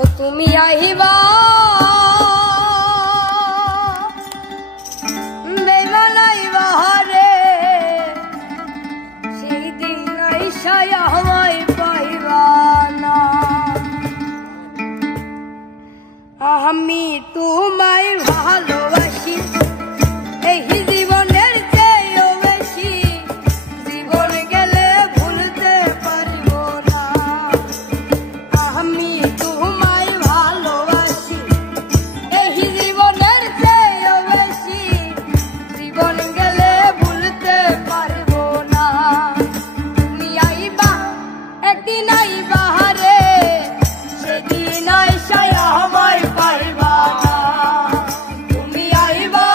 ও তুমি আহিবা বেমানাইবা রে সেই দিন আইসায় আমায় পাইবা না। আমি তোমায় ভালোবাসি এই জীবনের চেয়েও বেশি, জীবন গেলে ভুলতে পারব না। আমি তোমায় ভালোবাসি এই জীবনের চেয়েও বেশি, জীবন গেলে ভুলতে পারব না। তুমি আইবা একদিন আইবা রে সেদিন আইসায় আমায় পাইবা না। তুমি আইবা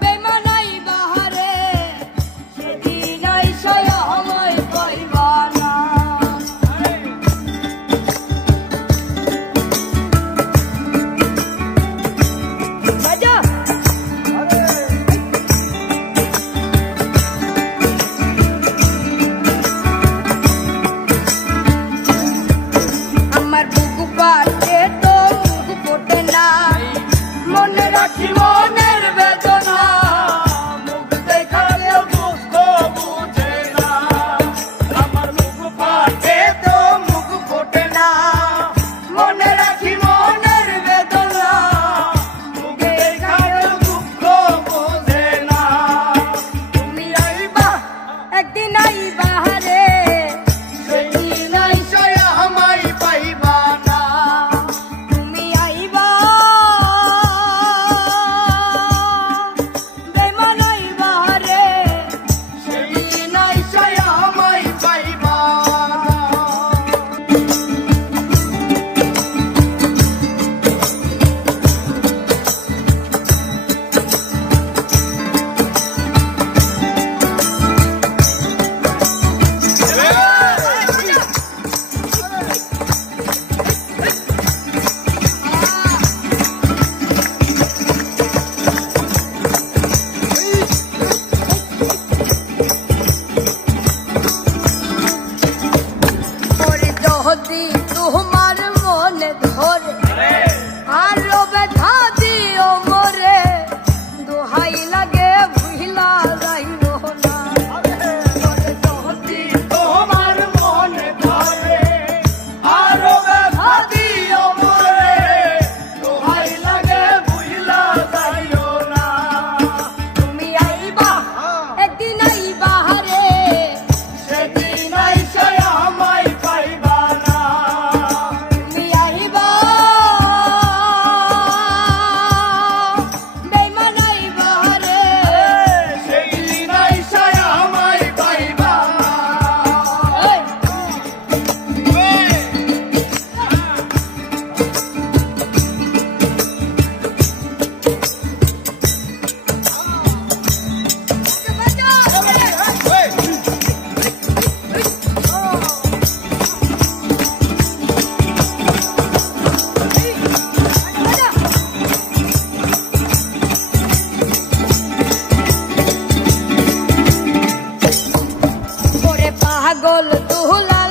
বেমান আইবা রে সেদিন আইসায় আমায় পাইবা না। বাজা আমার বুকু পাতে তো মুখ ফোটে না, মনে রাখি মনের বেদনা, মুখ দেখালেও দুঃখ বুঝে না। আমার বুকু পাতে তো মুখ ফোটে না, মনে রাখি মনের বেদনা, মুখ দেখালেও দুঃখ বুঝে না। তুমি আইবা একদিন আইবা রে সেদিন আইসায় আমায় পাইবা না। তুমি আইবা বেমান আইবা রে সেদিন আইসায় আমায় পাইবা না। ওরে যদি তোমার মনে ধরে আরো ব্যথা দিও মোরে, দোহাই লাগে ভুইলা যাইও না। ওরে যদি তোমার মনে ধরে আরো ব্যথা দিও মোরে, দোহাই লাগে ভুইলা যাইও না। তুমি আইবা একদিন আইবা রে সেদিন আইসায় আমায় পাইবা না। তুমি আইবা বেমান আইবা রে সেদিন আইসায় আমায় পাইবা না। ওরে পাগল তুলা